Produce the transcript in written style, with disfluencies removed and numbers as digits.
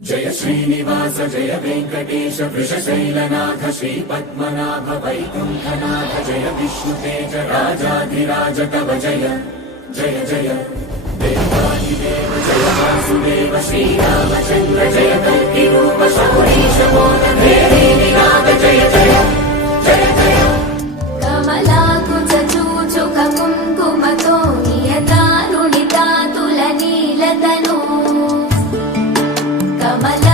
जय श्रीनिवास जय वेंकटेश वृषशैलनाथ श्रीपद्मनाभ वैकुण्ठनाथ जय विष्णुतेज राजाधिराज कव जय जय जय देवादिदेव जय वासुदेव श्रीरामचन्द्र जय कल्किरूप शौरीश मोदभेदीनाथ जय जय जय जय कमलाकुचूचुक कुङ्कुमतो नियतानुनितातुलनीलतनु कमला